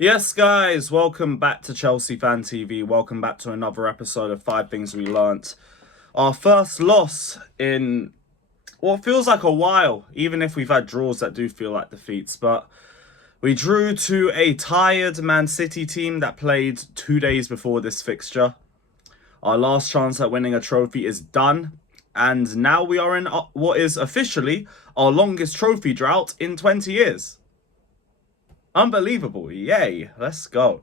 Yes, guys, welcome back to Chelsea Fan TV. Welcome back to another episode of 5 Things We Learnt. Our first loss in what feels like a while, even if we've had draws that do feel like defeats. But we drew to a tired Man City team that played 2 days before this fixture. Our last chance at winning a trophy is done. And now we are in what is officially our longest trophy drought in 20 years. Unbelievable. Yay. Let's go.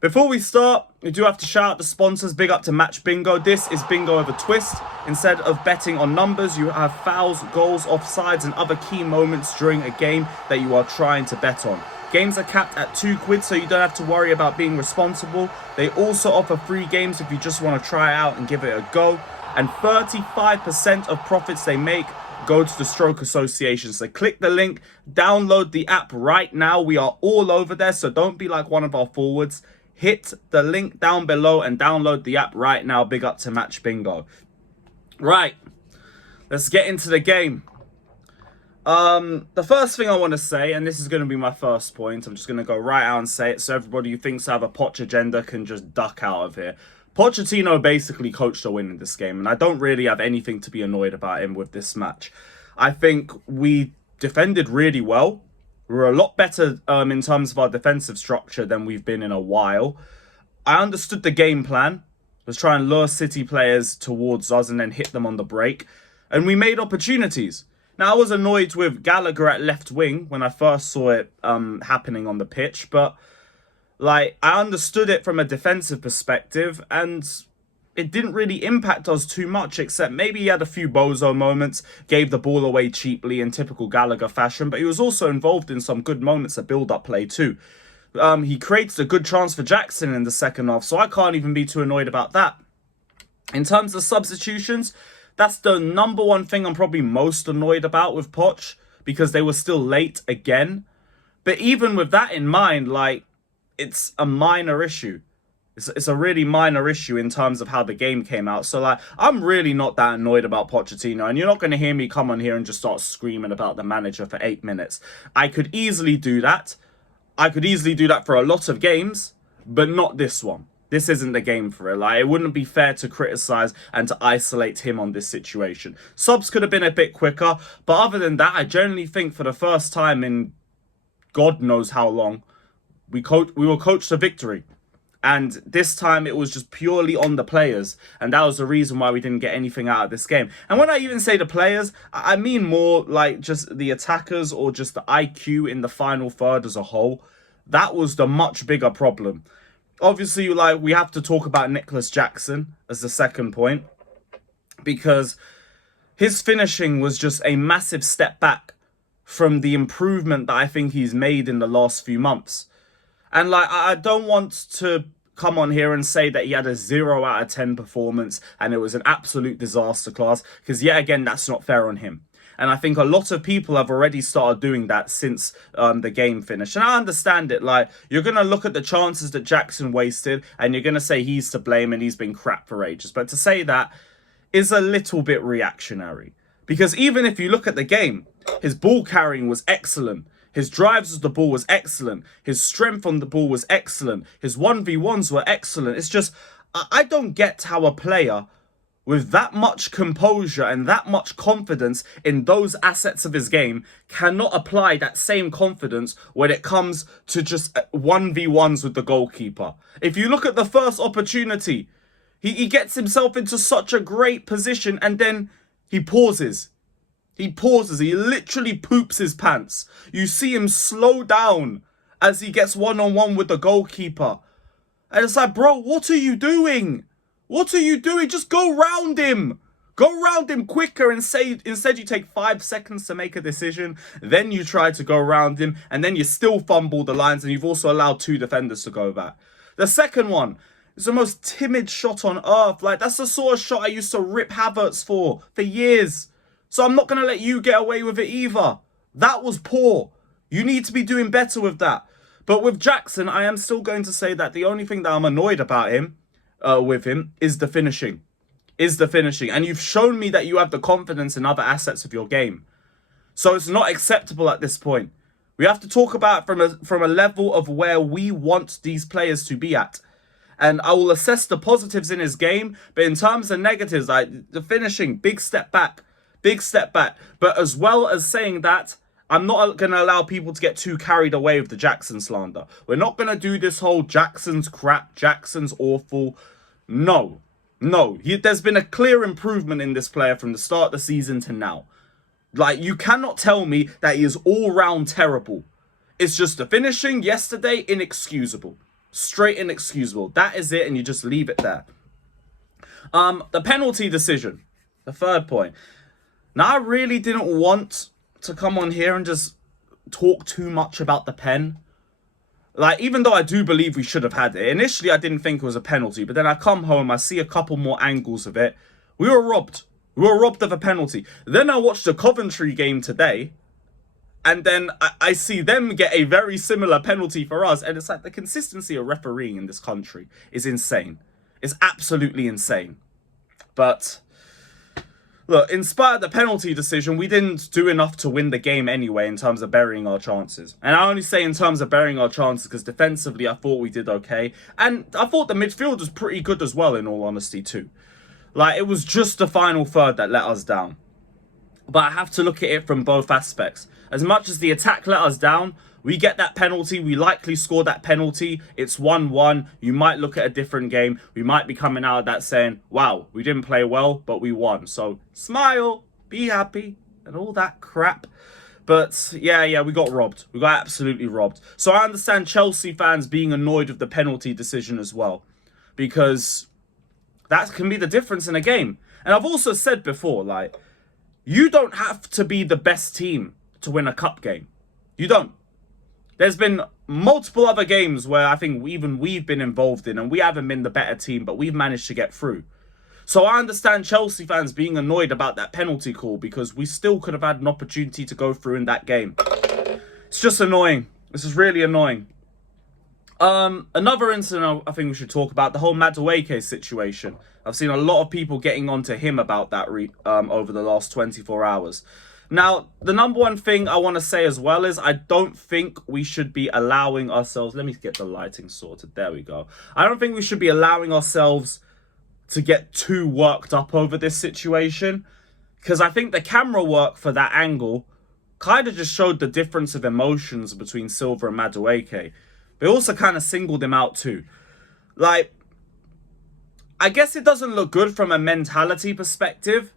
Before we start, we do have to shout out the sponsors. Big up to Match Bingo. This is bingo over twist. Instead of betting on numbers, you have fouls, goals, offsides, and other key moments during a game that you are trying to bet on. Games are capped at £2, so you don't have to worry about being responsible. They also offer free games if you just want to try out and give it a go. And 35% of profits they make go to the Stroke Association. So click the link, download the app right now. We are all over there, so don't be like one of our forwards. Hit the link down below and download the app right now. Big up to Match Bingo. Right, let's get into the game. The first thing I want to say, and this is going to be my first point, I'm just going to go right out and say it so everybody who thinks I have a Poch agenda can just duck out of here. Pochettino basically coached a win in this game, and I don't really have anything to be annoyed about him with this match. I think we defended really well. We were a lot better in terms of our defensive structure than we've been in a while. I understood the game plan. Was try and lure City players towards us and then hit them on the break. And we made opportunities. Now, I was annoyed with Gallagher at left wing when I first saw it happening on the pitch, but I understood it from a defensive perspective, and it didn't really impact us too much, except maybe he had a few bozo moments, gave the ball away cheaply in typical Gallagher fashion, but he was also involved in some good moments of build-up play too. He creates a good chance for Jackson in the second half, so I can't even be too annoyed about that. In terms of substitutions, that's the number one thing I'm probably most annoyed about with Poch, because they were still late again. But even with that in mind, it's a minor issue. It's a really minor issue in terms of how the game came out. So, I'm really not that annoyed about Pochettino. And you're not going to hear me come on here and just start screaming about the manager for 8 minutes. I could easily do that. I could easily do that for a lot of games, but not this one. This isn't the game for it. It wouldn't be fair to criticize and to isolate him on this situation. Subs could have been a bit quicker. But other than that, I generally think for the first time in God knows how long, we were coached to victory. And this time it was just purely on the players. And that was the reason why we didn't get anything out of this game. And when I even say the players, I mean more just the attackers or just the IQ in the final third as a whole. That was the much bigger problem. Obviously, we have to talk about Nicholas Jackson as the second point. Because his finishing was just a massive step back from the improvement that I think he's made in the last few months. And I don't want to come on here and say that he had a 0 out of 10 performance and it was an absolute disaster class, because yet again, that's not fair on him. And I think a lot of people have already started doing that since the game finished. And I understand it. You're going to look at the chances that Jackson wasted and you're going to say he's to blame and he's been crap for ages. But to say that is a little bit reactionary. Because even if you look at the game, his ball carrying was excellent. His drives with the ball was excellent. His strength on the ball was excellent. His 1v1s were excellent. It's just, I don't get how a player with that much composure and that much confidence in those assets of his game cannot apply that same confidence when it comes to just 1v1s with the goalkeeper. If you look at the first opportunity, he gets himself into such a great position and then he pauses. He pauses. He literally poops his pants. You see him slow down as he gets one-on-one with the goalkeeper. And it's like, bro, what are you doing? What are you doing? Just go round him. Go round him quicker and say, instead you take 5 seconds to make a decision. Then you try to go around him and then you still fumble the lines and you've also allowed 2 defenders to go back. The second one is the most timid shot on earth. That's the sort of shot I used to rip Havertz for years. So I'm not going to let you get away with it either. That was poor. You need to be doing better with that. But with Jackson, I am still going to say that the only thing that I'm annoyed about him, is the finishing. And you've shown me that you have the confidence in other assets of your game. So it's not acceptable at this point. We have to talk about it from a level of where we want these players to be at. And I will assess the positives in his game, but in terms of negatives, like the finishing, big step back. Big step back. But as well as saying that, I'm not going to allow people to get too carried away with the Jackson slander. We're not going to do this whole Jackson's crap, Jackson's awful. No. No. There's been a clear improvement in this player from the start of the season to now. Like, you cannot tell me that he is all-round terrible. It's just the finishing yesterday, inexcusable. Straight inexcusable. That is it, and you just leave it there. The penalty decision. The third point. Now, I really didn't want to come on here and just talk too much about the pen. Like, even though I do believe we should have had it. Initially, I didn't think it was a penalty. But then I come home, I see a couple more angles of it. We were robbed. We were robbed of a penalty. Then I watched the Coventry game today. And then I see them get a very similar penalty for us. And it's like the consistency of refereeing in this country is insane. It's absolutely insane. But look, in spite of the penalty decision, we didn't do enough to win the game anyway in terms of burying our chances. And I only say in terms of burying our chances because defensively I thought we did okay. And I thought the midfield was pretty good as well, in all honesty too. Like, it was just the final third that let us down. But I have to look at it from both aspects. As much as the attack let us down, we get that penalty. We likely score that penalty. It's 1-1. You might look at a different game. We might be coming out of that saying, wow, we didn't play well, but we won. So smile, be happy, and all that crap. But yeah, we got robbed. We got absolutely robbed. So I understand Chelsea fans being annoyed with the penalty decision as well. Because that can be the difference in a game. And I've also said before, like, you don't have to be the best team to win a cup game. You don't. There's been multiple other games where I think we've been involved in and we haven't been the better team, but we've managed to get through. So I understand Chelsea fans being annoyed about that penalty call because we still could have had an opportunity to go through in that game. It's just annoying. This is really annoying. Another incident I think we should talk about, the whole Madueke situation. I've seen a lot of people getting onto him about that over the last 24 hours. Now, the number one thing I want to say as well is I don't think we should be allowing ourselves... Let me get the lighting sorted. There we go. I don't think we should be allowing ourselves to get too worked up over this situation. Because I think the camera work for that angle kind of just showed the difference of emotions between Silva and Madueke. But it also kind of singled him out too. Like, I guess it doesn't look good from a mentality perspective.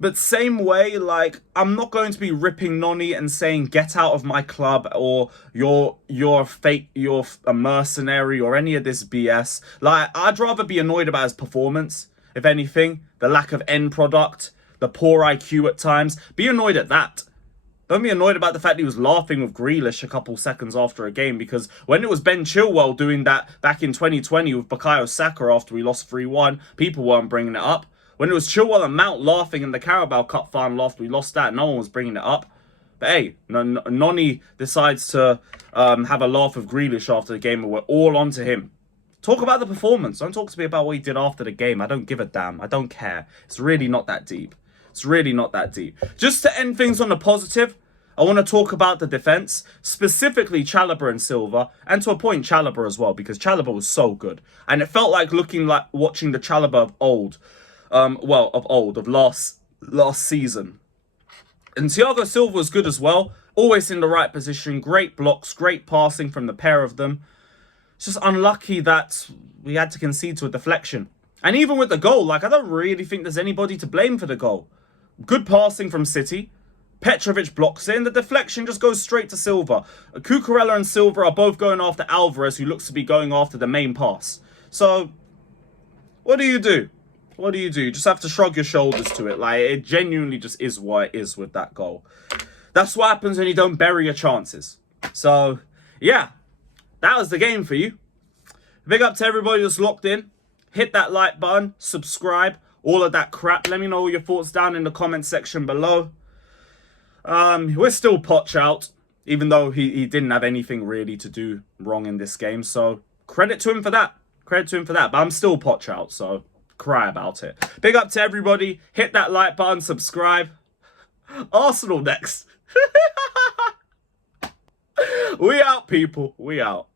But same way, like, I'm not going to be ripping Noni and saying, get out of my club, or you're fake, you're a mercenary, or any of this BS. Like, I'd rather be annoyed about his performance, if anything. The lack of end product, the poor IQ at times. Be annoyed at that. Don't be annoyed about the fact he was laughing with Grealish a couple seconds after a game, because when it was Ben Chilwell doing that back in 2020 with Bukayo Saka after we lost 3-1, people weren't bringing it up. When it was Chilwell and Mount laughing in the Carabao Cup final after we lost that, no one was bringing it up. But hey, Noni decides to have a laugh with Grealish after the game, and we're all onto him. Talk about the performance. Don't talk to me about what he did after the game. I don't give a damn. I don't care. It's really not that deep. It's really not that deep. Just to end things on a positive, I want to talk about the defence, specifically Chalobah and Silva, and to a point Chalobah as well, because Chalobah was so good. And it felt like watching the Chalobah of old. Of last season. And Thiago Silva was good as well. Always in the right position. Great blocks. Great passing from the pair of them. It's just unlucky that we had to concede to a deflection. And even with the goal, like, I don't really think there's anybody to blame for the goal. Good passing from City. Petrovic blocks it, and the deflection just goes straight to Silva. Cucurella and Silva are both going after Alvarez, who looks to be going after the main pass. So, what do you do? What do? You just have to shrug your shoulders to it. Like, it genuinely just is what it is with that goal. That's what happens when you don't bury your chances. So, yeah. That was the game for you. Big up to everybody that's locked in. Hit that like button. Subscribe. All of that crap. Let me know your thoughts down in the comment section below. We're still Poch out. Even though he didn't have anything really to do wrong in this game. So, credit to him for that. Credit to him for that. But I'm still Poch out, so... cry about it. Big up to everybody. Hit that like button, subscribe. Arsenal next. We out, people. We out.